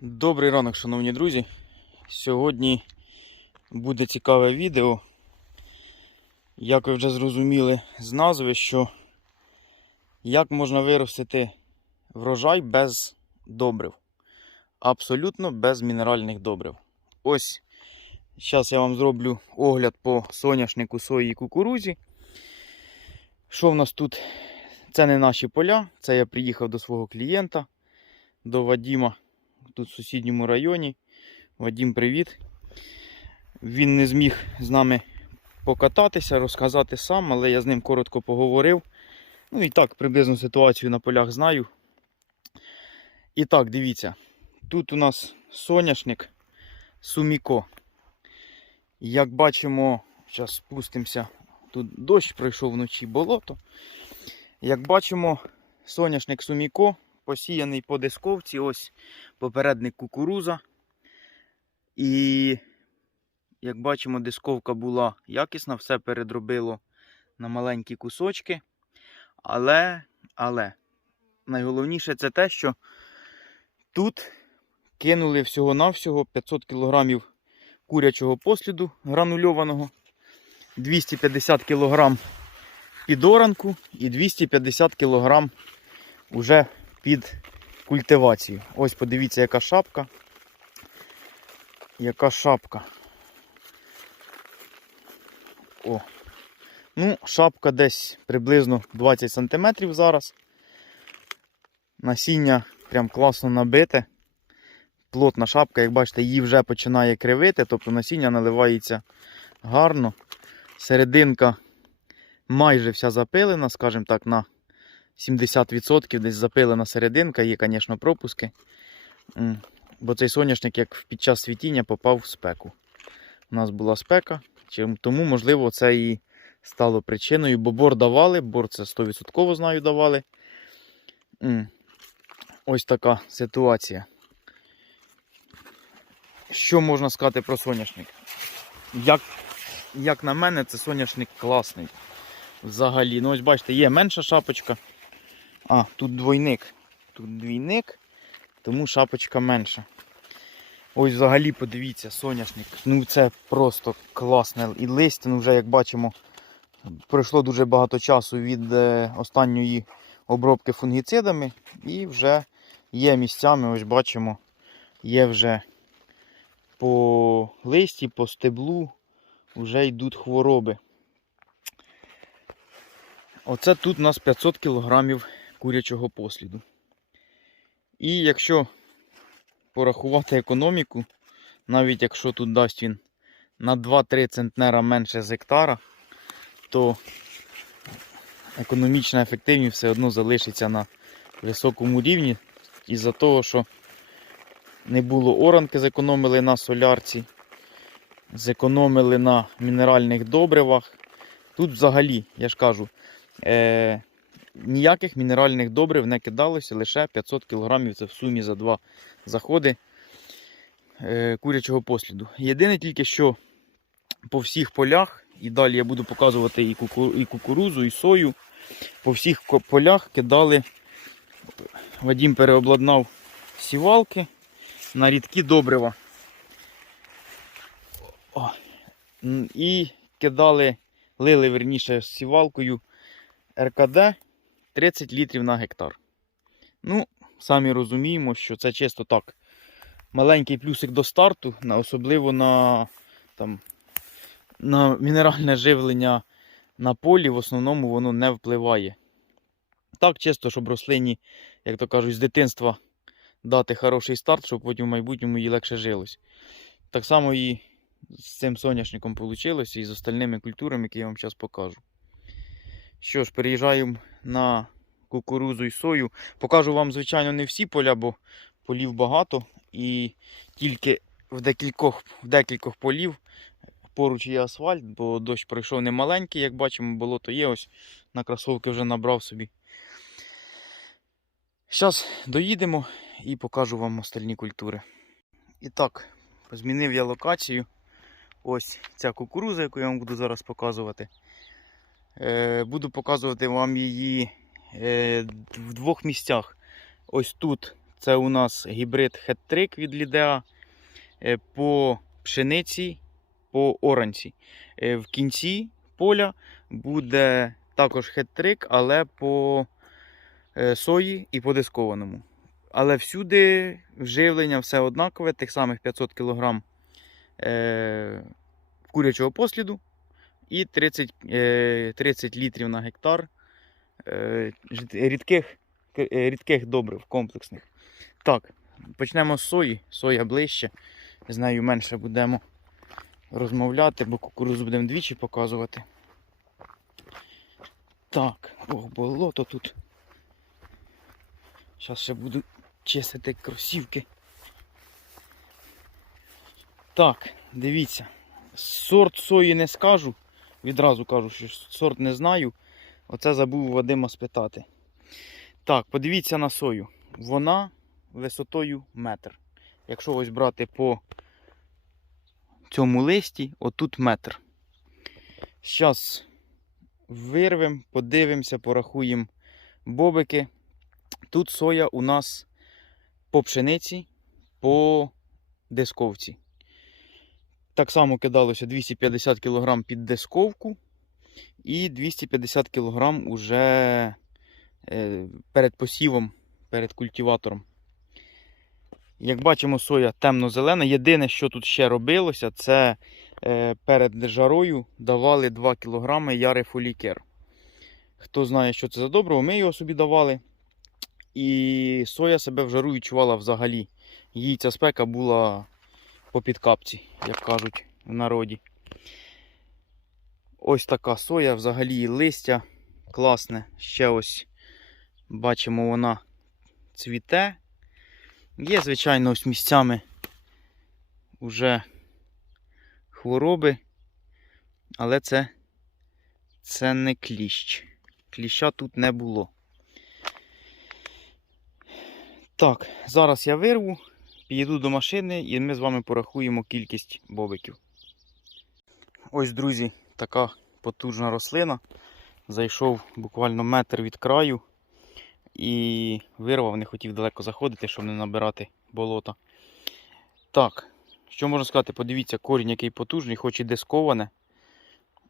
Добрий ранок, шановні друзі. Сьогодні буде цікаве відео. Як ви вже зрозуміли з назви, що як можна виростити врожай без добрив. Абсолютно без мінеральних добрив. Ось зараз я вам зроблю огляд по соняшнику сої і кукурузі. Що в нас тут? Це не наші поля. Це я приїхав до свого клієнта, до Вадіма тут в сусідньому районі. Вадім, привіт. Він не зміг з нами покататися, розказати сам, але я з ним коротко поговорив. Ну і так, приблизно ситуацію на полях знаю. І так, дивіться, тут у нас соняшник Суміко. Як бачимо, зараз спустимося. Тут дощ пройшов вночі болото. Як бачимо, соняшник Суміко посіяний по дисковці, ось попередник кукуруза. І, як бачимо, дисковка була якісна, все передробило на маленькі кусочки. Але, але, найголовніше це те, що тут кинули всього-навсього 500 кг курячого посліду гранульованого, 250 кг підоранку і 250 кг уже під культивацію. Ось подивіться, яка шапка. Яка шапка. О. Ну, шапка десь приблизно 20 см зараз. Насіння прям класно набите. Плотна шапка, як бачите, її вже починає кривити, тобто насіння наливається гарно. Серединка майже вся запилена, скажімо так, на 70% десь запилена серединка, є, звісно, пропуски. Бо цей соняшник, як під час світіння, попав в спеку. У нас була спека, тому, можливо, це і стало причиною, бо бор давали, бор це 100% знаю давали. Ось така ситуація. Що можна сказати про соняшник? Як, як на мене, це соняшник класний. Взагалі, ну ось бачите, є менша шапочка. А, тут двойник. Тут двійник, тому шапочка менша. Ось взагалі подивіться, соняшник. Ну це просто класне. І листя, ну вже як бачимо, пройшло дуже багато часу від е, останньої обробки фунгіцидами. І вже є місцями, ось бачимо, є вже по листі, по стеблу вже йдуть хвороби. Оце тут у нас 500 кг курячого посліду. І якщо порахувати економіку, навіть якщо тут дасть він на 2-3 центнера менше з гектара, то економічна ефективність все одно залишиться на високому рівні із-за того, що не було оранки, зекономили на солярці, зекономили на мінеральних добривах. Тут взагалі, я ж кажу, е, ніяких мінеральних добрив не кидалося, лише 500 кг це в сумі за два заходи е, курячого посліду. Єдине тільки, що по всіх полях, і далі я буду показувати і, кукурузу, і сою, по всіх полях кидали, Вадім переобладнав сівалки на рідкі добрива. І кидали, лили верніше з сівалкою РКД 30 літрів на гектар. Ну, самі розуміємо, що це чисто так. Маленький плюсик до старту, особливо на, там, на мінеральне живлення на полі, в основному воно не впливає. Так, чисто, щоб рослині, як то кажуть, з дитинства дати хороший старт, щоб потім в майбутньому їй легше жилось. Так само і з цим соняшником вийшло, і з остальними культурами, які я вам зараз покажу. Що ж, переїжджаємо на кукурузу і сою. Покажу вам, звичайно, не всі поля, бо полів багато. І тільки в декількох, в декількох полів поруч є асфальт, бо дощ пройшов немаленький, як бачимо, болото є. Ось на кросовки вже набрав собі. Зараз доїдемо і покажу вам остальні культури. І так, змінив я локацію. Ось ця кукуруза, яку я вам буду зараз показувати. Е, буду показувати вам її е, в двох місцях. Ось тут Це у нас гібрид хет-трик від Лідеа е, по пшениці, по оранці. В кінці поля буде також хет-трик, але по сої і по дискованому. Але всюди вживлення все однакове, тих самих 500 кг курячого посліду і 30, е, 30 літрів на гектар е, рідких, е, рідких добрив комплексних. Так, почнемо з сої. Соя ближче. З нею менше будемо розмовляти, бо кукурудзу будемо двічі показувати. Так, ох, болото тут. Зараз ще буду чистити кросівки. Так, дивіться. Сорт сої не скажу. Відразу кажу, що сорт не знаю. Оце забув Вадима спитати. Так, подивіться на сою. Вона висотою метр. Якщо ось брати по цьому листі, отут метр. Зараз вирвемо, подивимося, порахуємо бобики. Тут соя у нас по пшениці, по дисковці. Так само кидалося 250 кг під дисковку і 250 кг уже е, перед посівом, перед культиватором. Як бачимо, соя темно-зелена. Єдине, що тут ще робилося, це е, перед жарою давали 2 кг ярифолікер. Хто знає, що це за добриво, ми його собі давали. І соя себе в жару відчувала взагалі. Їй ця спека була по підкапці, як кажуть в народі. Ось така соя, взагалі листя класне. Ще ось бачимо, вона цвіте. Є, звичайно, ось місцями вже хвороби, але це, це не кліщ. Кліща тут не було. Так, зараз я вирву, підійду до машини і ми з вами порахуємо кількість бобиків. Ось, друзі, така потужна рослина. Зайшов буквально метр від краю і вирвав, не хотів далеко заходити, щоб не набирати болота. Так, що можна сказати? Подивіться, корінь який потужний, хоч і дисковане.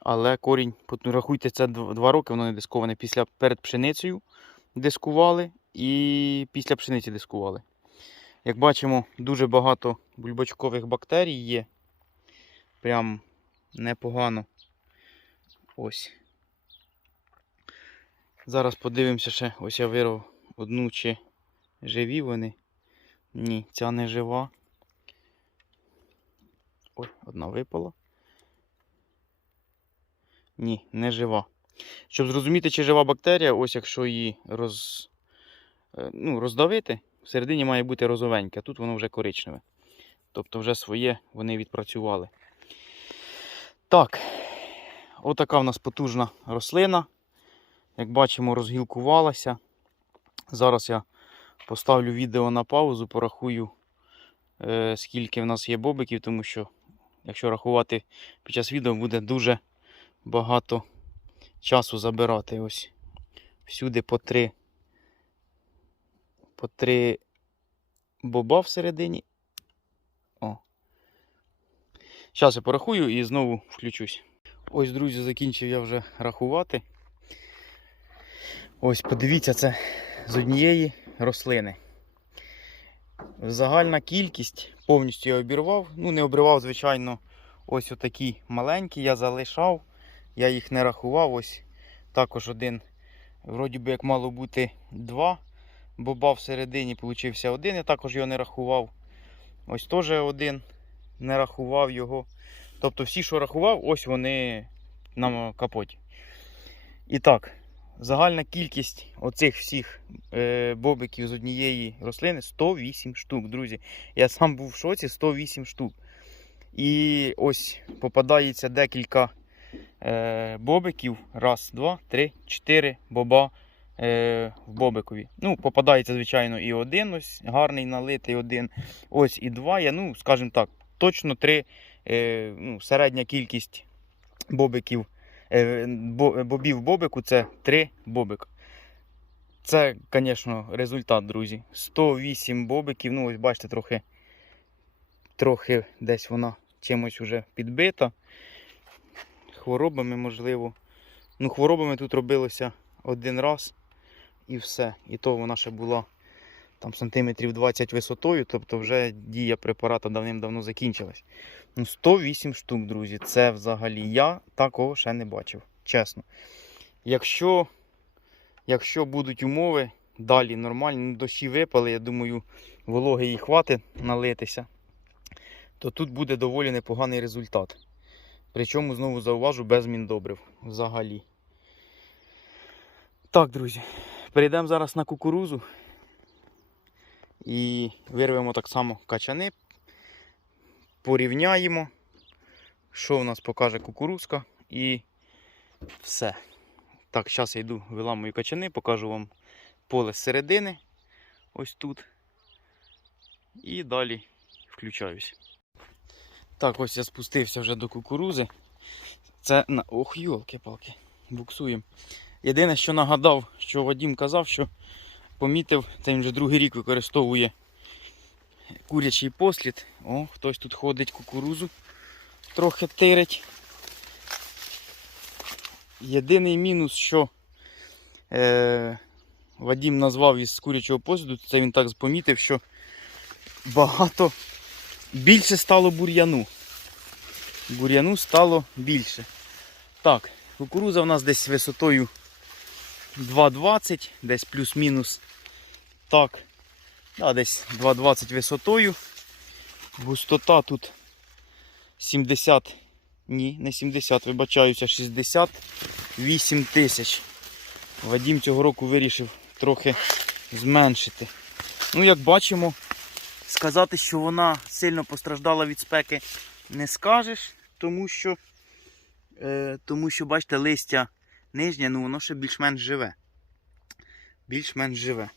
Але корінь, рахуйте, це дв- два роки воно не дисковане. Після перед пшеницею дискували і після пшениці дискували. Як бачимо, дуже багато бульбочкових бактерій є. Прям непогано. Ось. Зараз подивимося ще. Ось я вирвав одну чи живі вони. Ні, ця не жива. Ой, одна випала. Ні, не жива. Щоб зрозуміти, чи жива бактерія, ось якщо її роз, е, ну, роздавити, всередині має бути розовеньке, а тут воно вже коричневе. Тобто вже своє вони відпрацювали. Так, отака в нас потужна рослина. Як бачимо, розгілкувалася. Зараз я поставлю відео на паузу, порахую, е, скільки в нас є бобиків, тому що, якщо рахувати під час відео, буде дуже багато часу забирати. Ось всюди по три, по три боба всередині. О. Зараз я порахую і знову включусь. Ось, друзі, закінчив я вже рахувати. Ось подивіться, це з однієї рослини. Загальна кількість повністю я обірвав. Ну, не обривав, звичайно, ось отакі маленькі я залишав. Я їх не рахував. Ось також один. Вроді би як мало бути два. Боба всередині получився один, я також його не рахував. Ось теж один не рахував його. Тобто всі, що рахував, ось вони на капоті. І так, загальна кількість оцих всіх е, бобиків з однієї рослини 108 штук, друзі. Я сам був в шоці 108 штук. І ось попадається декілька е, бобиків. Раз, два, три, чотири боба в бобикові. Ну, попадається, звичайно, і один ось гарний налитий один. Ось і два. Я, ну, скажімо так, точно три. Е, ну, середня кількість бобиків, е, бо- бобів бобику це три бобика. Це, звісно, результат, друзі. 108 бобиків. Ну, ось бачите, трохи, трохи десь вона чимось вже підбита. Хворобами, можливо. Ну, хворобами тут робилося один раз і все. І то вона ще була там сантиметрів 20 висотою, тобто вже дія препарату давним-давно закінчилась. Ну, 108 штук, друзі. Це взагалі я такого ще не бачив. Чесно. Якщо, якщо будуть умови, далі нормальні, ну, дощі випали, я думаю, вологи їй хватить налитися, то тут буде доволі непоганий результат. Причому, знову зауважу, без міндобрив взагалі. Так, друзі, перейдемо зараз на кукурузу і вирвемо так само качани, порівняємо, що в нас покаже кукурузка і все. Так, зараз я йду, виламую качани, покажу вам поле з середини, ось тут. І далі включаюсь. Так, ось я спустився вже до кукурузи. Це на. Ох, йолки-палки, буксуємо. Єдине, що нагадав, що Вадім казав, що помітив, це він вже другий рік використовує курячий послід. О, хтось тут ходить кукурузу, трохи тирить. Єдиний мінус, що е, Вадім назвав із курячого посліду, це він так помітив, що багато більше стало бур'яну. Бур'яну стало більше. Так, кукуруза в нас десь висотою 2,20, десь плюс-мінус. Так, да, десь 2,20 висотою. Густота тут 70, ні, не 70, вибачаюся, 68 тисяч. Вадім цього року вирішив трохи зменшити. Ну, як бачимо, сказати, що вона сильно постраждала від спеки, не скажеш, тому що, е, тому що, бачите, листя нижнє, ну воно ще більш-менш живе. Більш-менш живе.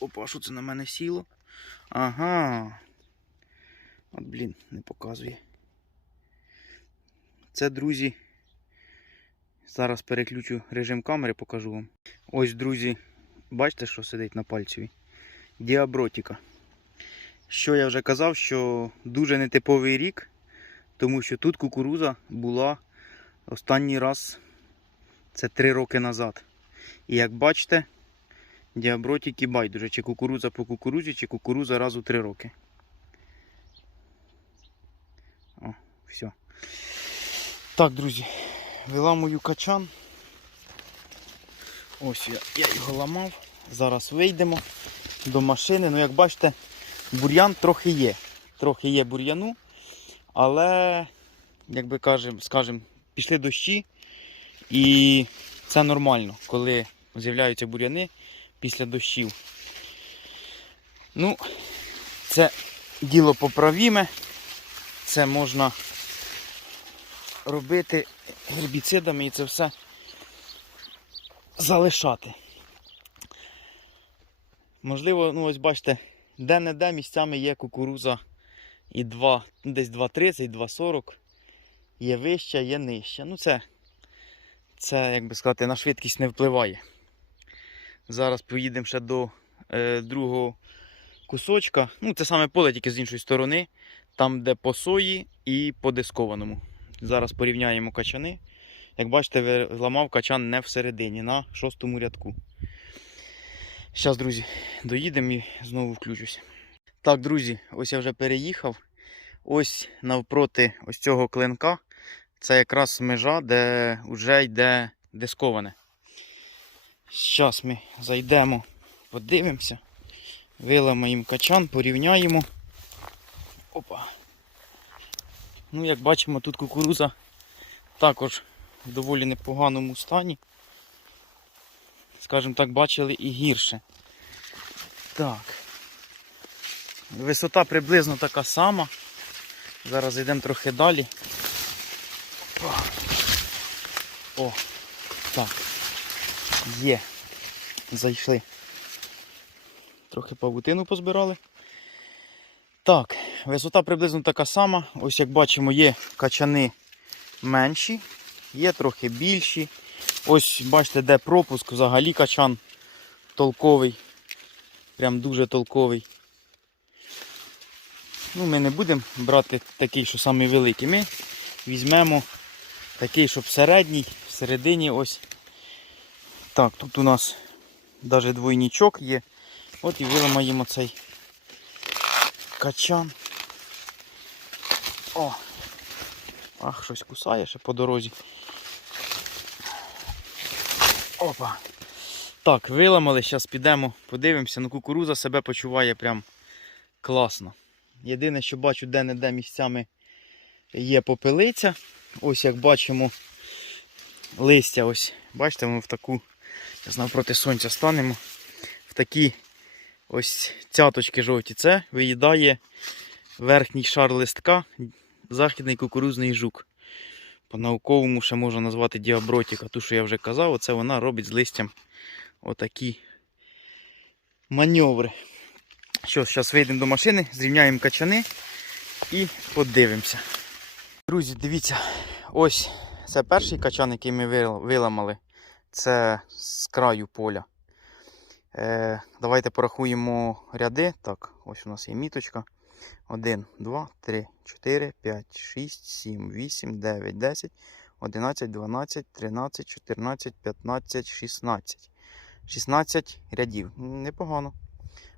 Опа, що це на мене сіло? Ага. От, блін, не показує. Це, друзі. Зараз переключу режим камери, покажу вам. Ось, друзі, бачите, що сидить на пальцеві? Діабротіка. Що я вже казав, що дуже нетиповий рік, тому що тут кукуруза була останній раз це 3 роки назад. І як бачите, діабротіки байдуже, чи кукуруза по кукурузі, чи кукуруза раз у 3 роки. О, все. Так, друзі, виламую качан. Ось я, я його ламав. Зараз вийдемо до машини. Ну, як бачите, бур'ян трохи є. Трохи є бур'яну, але, як би кажем, скажем, пішли дощі, і це нормально, коли з'являються бур'яни після дощів. Ну, це діло поправіме. Це можна робити гербіцидами і це все залишати. Можливо, ну ось бачите, де-не-де місцями є кукуруза і 2, ну, десь 2,30, 2,40. Є вища, є нижча. Ну це, це, як би сказати, на швидкість не впливає. Зараз поїдемо ще до е, другого кусочка. Ну, це саме поле, тільки з іншої сторони. Там, де по сої і по дискованому. Зараз порівняємо качани. Як бачите, зламав качан не всередині, на шостому рядку. Зараз, друзі, доїдемо і знову включуся. Так, друзі, ось я вже переїхав. Ось навпроти ось цього клинка. Це якраз межа, де вже йде дисковане. Зараз ми зайдемо, подивимося. Виламаємо качан, порівняємо. Опа. Ну, як бачимо, тут кукуруза також в доволі непоганому стані. Скажімо так, бачили і гірше. Так. Висота приблизно така сама. Зараз йдемо трохи далі. О, так. Є. Зайшли. Трохи павутину позбирали. Так, висота приблизно така сама. Ось як бачимо, є качани менші, є трохи більші, Ось бачите, де пропуск, взагалі качан толковий. Прям дуже толковий. Ну, ми не будемо брати такий, що самий великий. Ми візьмемо такий, щоб середній, всередині ось. Так, тут у нас навіть двойничок є. От і виламаємо цей качан. О! Ах, щось кусає ще по дорозі. Опа. Так, виламали, зараз підемо, подивимося. Ну, кукуруза себе почуває прям класно. Єдине, що бачу, де-не-де місцями є попелиця. Ось як бачимо, листя ось. Бачите, ми в таку, зараз навпроти сонця станемо. В такі ось цяточки жовті. Це виїдає верхній шар листка, західний кукурузний жук. По-науковому ще можна назвати діабротіка. Ту, що я вже казав, оце вона робить з листям отакі маневри. Що, зараз вийдемо до машини, зрівняємо качани і подивимося. Друзі, дивіться, ось це перший качан, який ми виламали. Це з краю поля. Е, давайте порахуємо ряди. Так, ось у нас є міточка. 1, 2, 3, 4, 5, 6, 7, 8, 9, 10, 11, 12, 13, 14, 15, 16. 16 рядів. Непогано.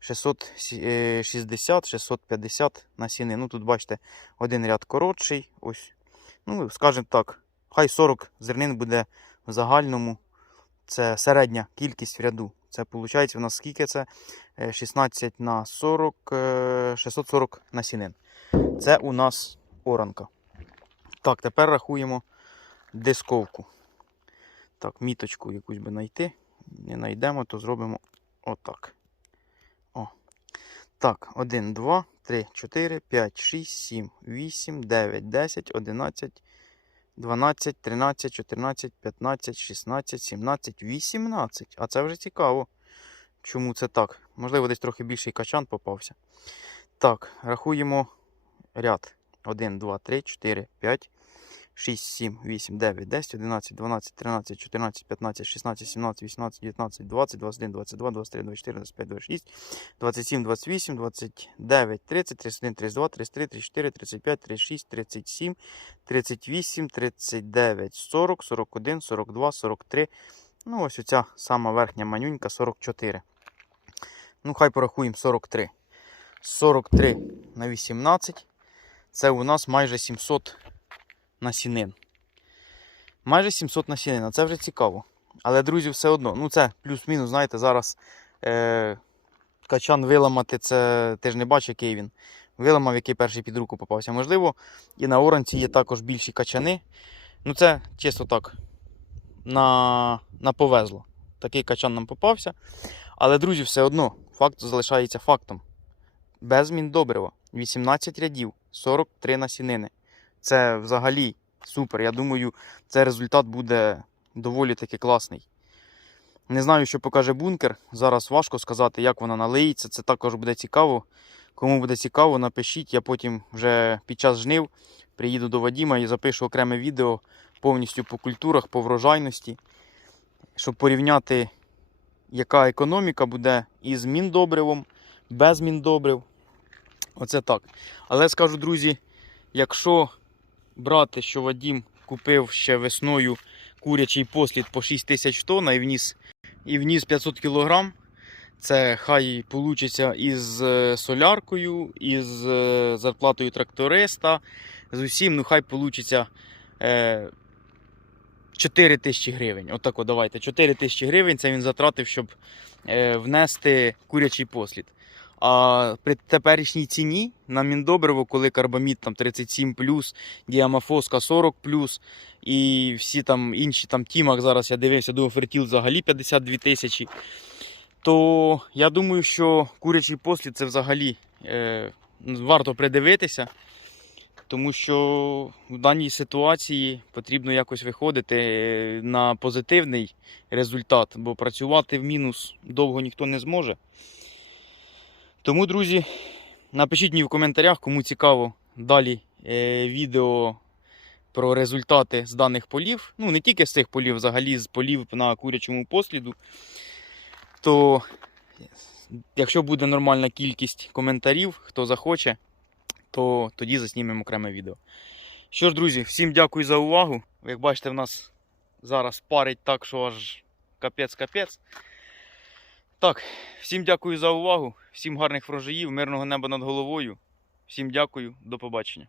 660, 650 насіни. Ну тут бачите, один ряд коротший. Ось. Ну, скажімо так, хай 40 зернин буде в загальному. Це середня кількість в ряду. Це виходить у нас скільки це? Е, 16 на 40, е, 640 насінин. Це у нас оранка. Так, тепер рахуємо дисковку. Так, міточку якусь би знайти. Не знайдемо, то зробимо отак. Так, 1, 2, 3, 4, 5, 6, 7, 8, 9, 10, 11, 12, 13, 14, 15, 16, 17, 18. А це вже цікаво. Чому це так? Можливо, десь трохи більший качан попався. Так, рахуємо ряд. 1, 2, 3, 4, 5, 6, 7, 8, 9, 10, 11, 12, 13, 14, 15, 16, 17, 18, 19, 20, 21, 22, 23, 24, 25, 26, 27, 28, 29, 30, 31, 32, 33, 34, 35, 36, 37, 38, 39, 40, 41, 42, 43. Ну, ось оця сама верхня манюнька 44. Ну, хай порахуємо 43. 43 на 18. Це у нас майже 700 насінин. Майже 700 насінин, а це вже цікаво. Але, друзі, все одно, ну це плюс-мінус, знаєте, зараз е, качан виламати, це ти ж не бачиш, який він. Виламав, який перший під руку попався. Можливо, і на оранці є також більші качани. Ну, це чисто так. На, на повезло. Такий качан нам попався. Але, друзі, все одно, факт залишається фактом. Без міндобрива. 18 рядів, 43 насінини. Це взагалі супер. Я думаю, цей результат буде доволі таки класний. Не знаю, що покаже бункер. Зараз важко сказати, як вона налиється. Це також буде цікаво. Кому буде цікаво, напишіть. Я потім вже під час жнив приїду до Вадіма і запишу окреме відео повністю по культурах, по врожайності, щоб порівняти, яка економіка буде із міндобривом, без міндобрив. Оце так. Але скажу, друзі, якщо брати, що Вадім купив ще весною курячий послід по 6 тисяч тонн і вніс, і вніс 500 кг, це хай получиться із е, соляркою, із е, зарплатою тракториста, з усім, ну хай получиться е, 4 тисячі гривень. Отако, давайте. 4 тисячі гривень це він затратив, щоб е, внести курячий послід. А при теперішній ціні на міндобриво, коли карбамід там 37 діамафоска 40 і всі там інші там тімак зараз я дивився, думав, фертіл взагалі 52 тисячі, то я думаю, що курячий послід це взагалі е, варто придивитися, тому що в даній ситуації потрібно якось виходити е, на позитивний результат, бо працювати в мінус довго ніхто не зможе. Тому, друзі, напишіть мені в коментарях, кому цікаво далі е, відео про результати з даних полів. Ну, не тільки з цих полів, взагалі з полів на курячому посліду. То, якщо буде нормальна кількість коментарів, хто захоче, то тоді заснімемо окреме відео. Що ж, друзі, всім дякую за увагу. Як бачите, в нас зараз парить так, що аж капець-капець. Так, всім дякую за увагу, всім гарних врожаїв, мирного неба над головою. Всім дякую, до побачення.